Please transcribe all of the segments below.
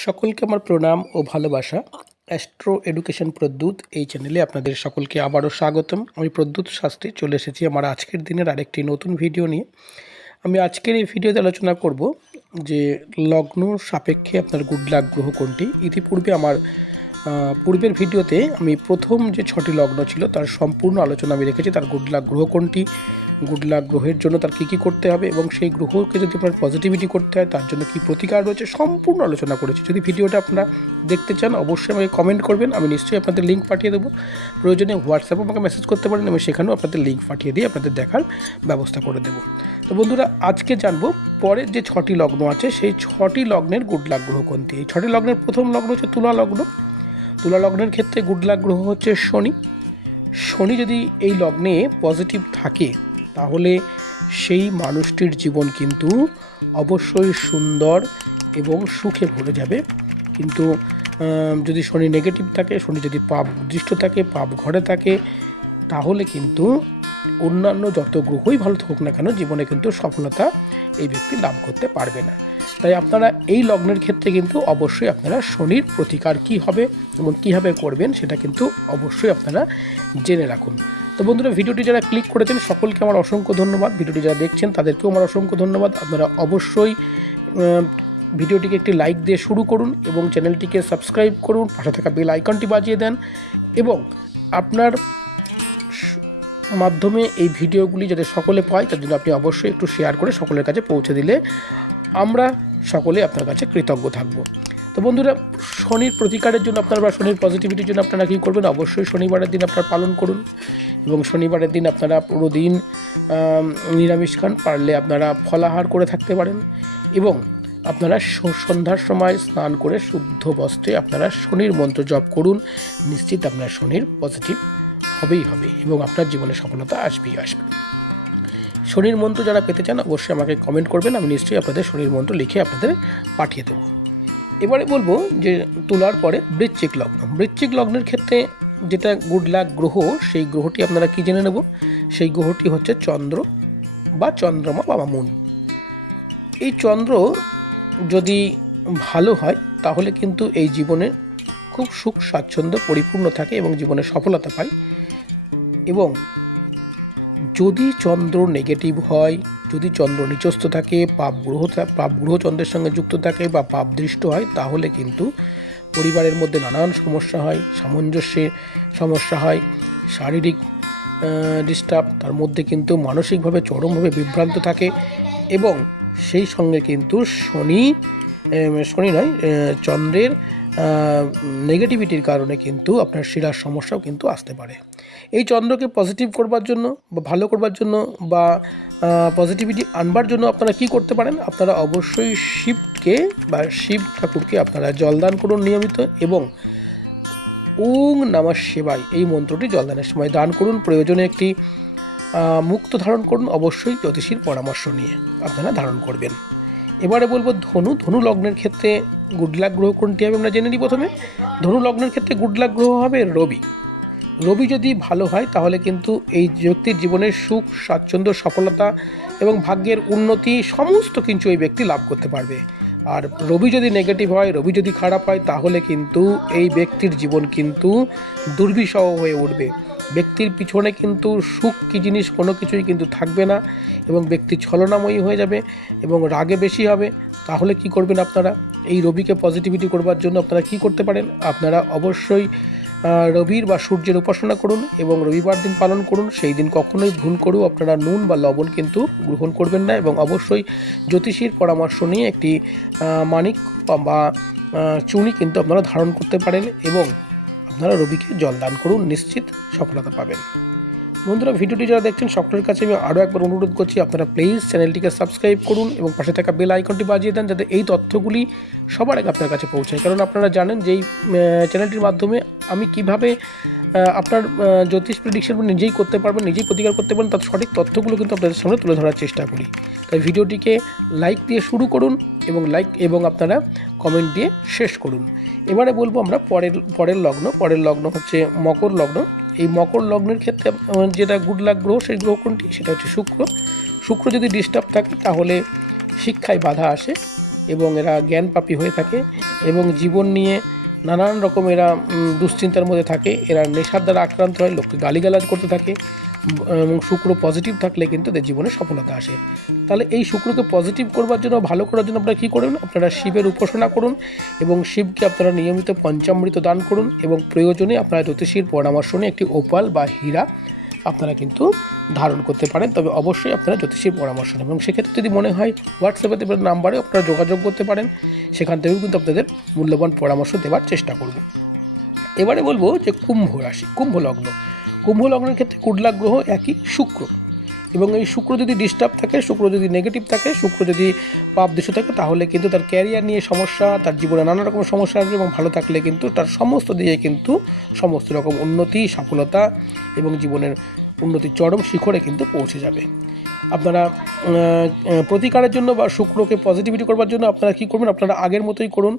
সকলকে আমার প্রণাম ও ভালোবাসা। অ্যাস্ট্রো এডুকেশন প্রদ্যুৎ এই চ্যানেলে আপনাদের সকলকে আবারও স্বাগতম। আমি প্রদ্যুৎ শাস্ত্রী চলে এসেছি আমার আজকের দিনের আরেকটি নতুন ভিডিও নিয়ে। আমি আজকের এই ভিডিওতে আলোচনা করব যে লগ্ন সাপেক্ষে আপনার গুড লাক গ্রহ কোনটি। ইতিপূর্বে আমার পূর্বের ভিডিওতে আমি প্রথম যে 6টি লগ্ন ছিল তার সম্পূর্ণ আলোচনা আমি রেখেছি। তার গুড লাক গ্রহ কোনটি, গুড লাক গ্রহের জন্য তার কী কী করতে হবে এবং সেই গ্রহকে যদি আপনার পজিটিভিটি করতে হয় তার জন্য কী প্রতিকার রয়েছে সম্পূর্ণ আলোচনা করেছি। যদি ভিডিওটা আপনারা দেখতে চান অবশ্যই আমাকে কমেন্ট করবেন, আমি নিশ্চয়ই আপনাদের লিঙ্ক পাঠিয়ে দেবো। প্রয়োজনে হোয়াটসঅ্যাপে আমাকে মেসেজ করতে পারেন, আমি সেখানেও আপনাদের লিঙ্ক পাঠিয়ে দিয়ে আপনাদের দেখার ব্যবস্থা করে দেবো। তো বন্ধুরা, আজকে জানবো পরের যে 6টি লগ্ন আছে সেই 6টি লগ্নের গুড লাক গ্রহ কোনটি। এই 6টি লগ্নের প্রথম লগ্ন হচ্ছে তুলা লগ্ন। তুলা লগ্নের ক্ষেত্রে গুড লাক গ্রহ হচ্ছে শনি। শনি যদি এই লগ্নে পজিটিভ থাকে তাহলে সেই মানুষটির জীবন কিন্তু অবশ্যই সুন্দর এবং সুখে ভরে যাবে। কিন্তু যদি শনি নেগেটিভ থাকে, শনি যদি পাপ দৃষ্ট থাকে, পাপ ঘরে থাকে, তাহলে কিন্তু অন্যান্য যত গ্রহই ভালো থাকুক না কেন জীবনে কিন্তু সফলতা এই ব্যক্তি লাভ করতে পারবে না। তাই আপনারা এই লগ্নের ক্ষেত্রে কিন্তু অবশ্যই আপনারা শনির প্রতিকার কী হবে এবং কীভাবে করবেন সেটা কিন্তু অবশ্যই আপনারা জেনে রাখুন। তো বন্ধুরা, ভিডিওটি যারা ক্লিক করেছেন সকলকে আমার অসংখ্য ধন্যবাদ। ভিডিওটি যারা দেখছেন তাদেরকেও আমার অসংখ্য ধন্যবাদ। আপনারা অবশ্যই ভিডিওটিকে একটি লাইক দিয়ে শুরু করুন এবং চ্যানেলটিকে সাবস্ক্রাইব করুন, পাশে থাকা বেল আইকনটি বাজিয়ে দেন এবং আপনার মাধ্যমে এই ভিডিওগুলি যাতে সকলে পায় তার জন্য আপনি অবশ্যই একটু শেয়ার করে সকলের কাছে পৌঁছে দিলে আমরা সকলে আপনার কাছে কৃতজ্ঞ থাকব। তো বন্ধুরা, শনির প্রতিকারের জন্য আপনারা বা শনির পজিটিভিটির জন্য আপনারা কী করবেন, অবশ্যই শনিবারের দিন আপনারা পালন করুন এবং শনিবারের দিন আপনারা পুরো দিন নিরামিষ খান, পারলে আপনারা ফলাহার করে থাকতে পারেন এবং আপনারা সন্ধ্যার সময় স্নান করে শুদ্ধ বস্ত্রে আপনারা শনির মন্ত্র জপ করুন। নিশ্চিত আপনার শনির পজিটিভ হবেই হবে এবং আপনার জীবনে সফলতা আসবেই আসবে। শনির মন্ত্র যারা পেতে চান অবশ্যই আমাকে কমেন্ট করবেন, আমি নিশ্চয়ই আপনাদের শনির মন্ত্র লিখে আপনাদের পাঠিয়ে দেবো। এবারে বলবো যে তুলার পরে বৃশ্চিক লগ্ন। বৃশ্চিক লগ্নের ক্ষেত্রে যেটা গুড লাক গ্রহ সেই গ্রহটি আপনারা কি জেনে নেব। সেই গ্রহটি হচ্ছে চন্দ্র বা চন্দ্রমা বা মুন। এই চন্দ্র যদি ভালো হয় তাহলে কিন্তু এই জীবনে খুব সুখ স্বাচ্ছন্দ্য পরিপূর্ণ থাকে এবং জীবনে সফলতা পায়। এবং যদি চন্দ্র নেগেটিভ হয়, যদি চন্দ্র নিচস্থ থাকে, পাপ গ্রহ চন্দ্রের সঙ্গে যুক্ত থাকে বা পাপ দৃষ্ট হয়, তাহলে কিন্তু পরিবারের মধ্যে নানান সমস্যা হয়, সামঞ্জস্যের সমস্যা হয়, শারীরিক ডিস্টার্ব, তার মধ্যে কিন্তু মানসিকভাবে চরমভাবে বিভ্রান্ত থাকে এবং সেই সঙ্গে কিন্তু চন্দ্রের নেগেটিভিটির কারণে কিন্তু আপনার শিরার সমস্যাও কিন্তু আসতে পারে। এই চন্দ্রকে পজিটিভ করবার জন্য বা ভালো করবার জন্য বা পজিটিভিটি আনবার জন্য আপনারা কি করতে পারেন, আপনারা অবশ্যই শিবকে বা শিব ঠাকুরকে আপনারা জলদান করুন নিয়মিত এবং ওং নমঃ শিবায় এই মন্ত্রটি জলদানের সময় দান করুন। প্রয়োজনে একটি মুক্ত ধারণ করুন, অবশ্যই জ্যোতিষীর পরামর্শ নিয়ে আপনারা ধারণ করবেন। এবারে বলবো ধনু লগ্নের ক্ষেত্রে গুড লাক গ্রহ কোনটি হবে আমরা জেনে নিই। প্রথমে ধনু লগ্নের ক্ষেত্রে গুড লাক গ্রহ হবে রবি। রবি যদি ভালো হয় তাহলে কিন্তু এই ব্যক্তির জীবনের সুখ স্বাচ্ছন্দ্য সফলতা এবং ভাগ্যের উন্নতি সমস্ত কিছু এই ব্যক্তি লাভ করতে পারবে। আর রবি যদি নেগেটিভ হয়, রবি যদি খারাপ হয় তাহলে কিন্তু এই ব্যক্তির জীবন কিন্তু দুর্বিষহ হয়ে উঠবে। ব্যক্তির পিছনে কিন্তু সুখ কী জিনিস কোনো কিছুই কিন্তু থাকবে না এবং ব্যক্তি ছলনাময়ী হয়ে যাবে এবং রাগে বেশি হবে। তাহলে কি করবেন আপনারা, এই রবিকে পজিটিভিটি করবার জন্য আপনারা কি করতে পারেন, আপনারা অবশ্যই রবির বা সূর্যের উপাসনা করুন এবং রবিবার দিন পালন করুন। সেই দিন কখনোই ভুল করেও আপনারা নুন বা লবণ কিন্তু গ্রহণ করবেন না এবং অবশ্যই জ্যোতিষীর পরামর্শ নিয়ে একটি মানিক বা চুনি কিন্তু আপনারা ধারণ করতে পারেন এবং আপনারা রবিকে জলদান করুন, নিশ্চিত সফলতা পাবেন। বন্ধুরা, ভিডিওটি যারা দেখছেন সকলের কাছে আমি আরও একবার অনুরোধ করছি আপনারা প্লিজ চ্যানেলটিকে সাবস্ক্রাইব করুন এবং পাশে থাকা বেল আইকনটি বাজিয়ে দেন যাতে এই তথ্যগুলি সবার আগে আপনার কাছে পৌঁছায়। কারণ আপনারা জানেন যে এই চ্যানেলটির মাধ্যমে আমি কিভাবে আপনার জ্যোতিষ প্রেডিকশন নিজেই করতে পারবেন, নিজেই প্রতিকার করতে পারেন, তার সঠিক তথ্যগুলো কিন্তু আপনাদের সামনে তুলে ধরার চেষ্টা করি। তাই ভিডিওটিকে লাইক দিয়ে শুরু করুন এবং আপনারা কমেন্ট দিয়ে শেষ করুন। এবারে বলবো আমরা পরের লগ্ন হচ্ছে মকর লগ্ন। এই মকর লগ্নের ক্ষেত্রে যেটা গুড লাক গ্রহ সেই গ্রহ কোনটি, সেটা হচ্ছে শুক্র। শুক্র যদি ডিস্টার্ব থাকে তাহলে শিক্ষায় বাধা আসে এবং এরা জ্ঞানপাপী হয়ে থাকে এবং জীবন নিয়ে নানান রকম এরা দুশ্চিন্তার মধ্যে থাকে। এরা নেশার দ্বারা আক্রান্ত হয়, লোককে গালিগালাজ করতে থাকে এবং শুক্র পজিটিভ থাকলে কিন্তু এদের জীবনে সফলতা আসে। তাহলে এই শুক্রকে পজিটিভ করবার জন্য, ভালো করার জন্য আপনারা কী করুন? আপনারা শিবের উপাসনা করুন এবং শিবকে আপনারা নিয়মিত পঞ্চামৃত দান করুন এবং প্রয়োজনে আপনারা জ্যোতিষীর পরামর্শ নিয়ে একটি ওপাল বা হীরা আপনারা কিন্তু ধারণ করতে পারেন। তবে অবশ্যই আপনারা জ্যোতিষীর পরামর্শ নেন এবং সেক্ষেত্রে যদি মনে হয় হোয়াটসঅ্যাপে আপনার নাম্বারে আপনারা যোগাযোগ করতে পারেন, সেখান থেকেও কিন্তু আপনাদের মূল্যবান পরামর্শ দেওয়ার চেষ্টা করব। এবারে বলবো যে কুম্ভ রাশি, কুম্ভ লগ্ন। কুম্ভ লগ্নের ক্ষেত্রে কুণ্ডলা গ্রহ একই শুক্র, এবং এই শুক্র যদি ডিস্টার্ব থাকে, শুক্র যদি নেগেটিভ থাকে, শুক্র যদি পাপ দৃশ্য থাকে, তাহলে কিন্তু তার ক্যারিয়ার নিয়ে সমস্যা, তার জীবনে নানা রকম সমস্যা আসবে। এবং ভালো থাকলে কিন্তু তার সমস্ত দিকে কিন্তু সমস্ত রকম উন্নতি, সফলতা এবং জীবনের উন্নতির চরম শিখরে কিন্তু পৌঁছে যাবে। আপনারা প্রতিকারের জন্য বা শুক্রকে পজিটিভিটি করবার জন্য আপনারা কী করবেন? আপনারা আগের মতোই করুন।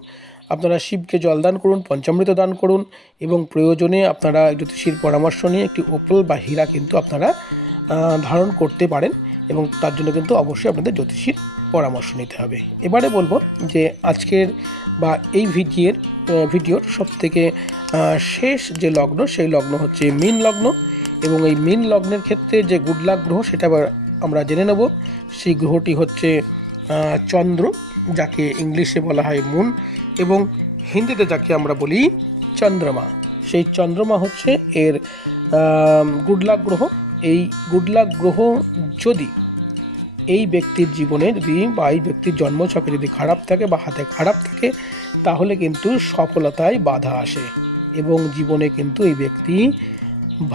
আপনারা শিবকে জল দান করুন, পঞ্চামৃত দান করুন এবং প্রয়োজনে আপনারা জ্যোতিষীর পরামর্শ নিয়ে একটি ওপাল বা হীরা কিন্তু আপনারা ধারণ করতে পারেন এবং তার জন্য কিন্তু অবশ্যই আপনাদের জ্যোতিষীর পরামর্শ নিতে হবে। এবারে বলবো যে আজকের বা এই ভিডিওর সবথেকে শেষ যে লগ্ন, সেই লগ্ন হচ্ছে মীন লগ্ন। এবং এই মীন লগ্নের ক্ষেত্রে যে গুড লাক গ্রহ, সেটা আমরা জেনে নেব। সেই গ্রহটি হচ্ছে চন্দ্র, যাকে ইংলিশে বলা হয় মুন এবং হিন্দিতে যাকে আমরা বলি চন্দ্রমা। সেই চন্দ্রমা হচ্ছে এর গুড লাক গ্রহ। এই গুড লাক গ্রহ যদি এই ব্যক্তির জীবনে বা এই ব্যক্তির জন্মছকে যদি খারাপ থাকে বা হাতে খারাপ থাকে, তাহলে কিন্তু সফলতায় বাধা আসে এবং জীবনে কিন্তু এই ব্যক্তি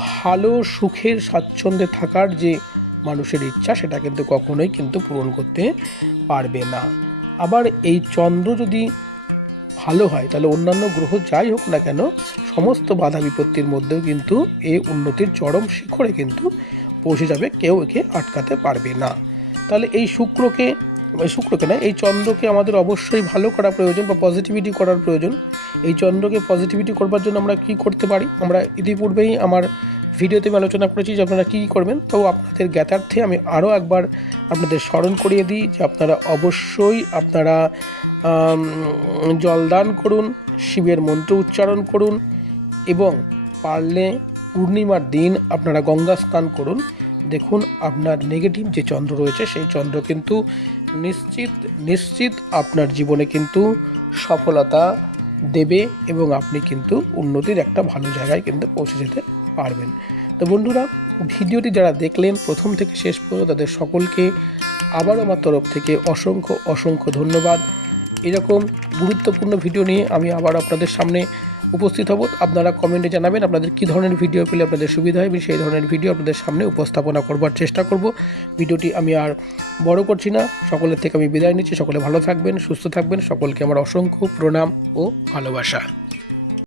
ভালো সুখের স্বাচ্ছন্দ্যে থাকার যে মানুষের ইচ্ছা, সেটা কিন্তু কখনোই কিন্তু পূরণ করতে পারবে না। আবার এই চন্দ্র যদি ভালো হয়, তাহলে অন্যান্য গ্রহ যাই হোক না কেন, সমস্ত বাধা বিপত্তির মধ্যেও কিন্তু এই উন্নতির চরম শিখরে কিন্তু পৌঁছে যাবে, কেউ একে আটকাতে পারবে না। তাহলে এই শুক্রকে না, এই চন্দ্রকে আমাদের অবশ্যই ভালো করা প্রয়োজন বা পজিটিভিটি করার প্রয়োজন। এই চন্দ্রকে পজিটিভিটি করবার জন্য আমরা কি করতে পারি? আমরা ইতিপূর্বেই আমার ভিডিওতে আমি আলোচনা করেছি যে আপনারা কী করবেন। তো আপনাদের জ্ঞাতার্থে আমি আরও একবার আপনাদের স্মরণ করিয়ে দিই যে আপনারা অবশ্যই আপনারা জলদান করুন, শিবের মন্ত্র উচ্চারণ করুন এবং পারলে পূর্ণিমার দিন আপনারা গঙ্গা স্নান করুন। দেখুন আপনার নেগেটিভ যে চন্দ্র রয়েছে, সেই চন্দ্র কিন্তু নিশ্চিত আপনার জীবনে কিন্তু সফলতা দেবে এবং আপনি কিন্তু উন্নতির একটা ভালো জায়গায় কিন্তু পৌঁছে যেতে পারবেন। তো বন্ধুরা, ভিডিওটি যারা দেখলেন প্রথম থেকে শেষ পর্যন্ত, তাদের সকলকে আবারও আমার তরফ থেকে অসংখ্য ধন্যবাদ। এরকম গুরুত্বপূর্ণ ভিডিও নিয়ে আমি আবার আপনাদের সামনে উপস্থিত হব। আপনারা কমেন্টে জানাবেন আপনাদের কী ধরনের ভিডিও পেলে আপনাদের সুবিধা হয়, আমি সেই ধরনের ভিডিও আপনাদের সামনে উপস্থাপনা করবার চেষ্টা করব। ভিডিওটি আমি আর বড় করছি না, সকলের থেকে আমি বিদায় নিচ্ছি। সকলে ভালো থাকবেন, সুস্থ থাকবেন। সকলকে আমার অসংখ্য প্রণাম ও ভালোবাসা।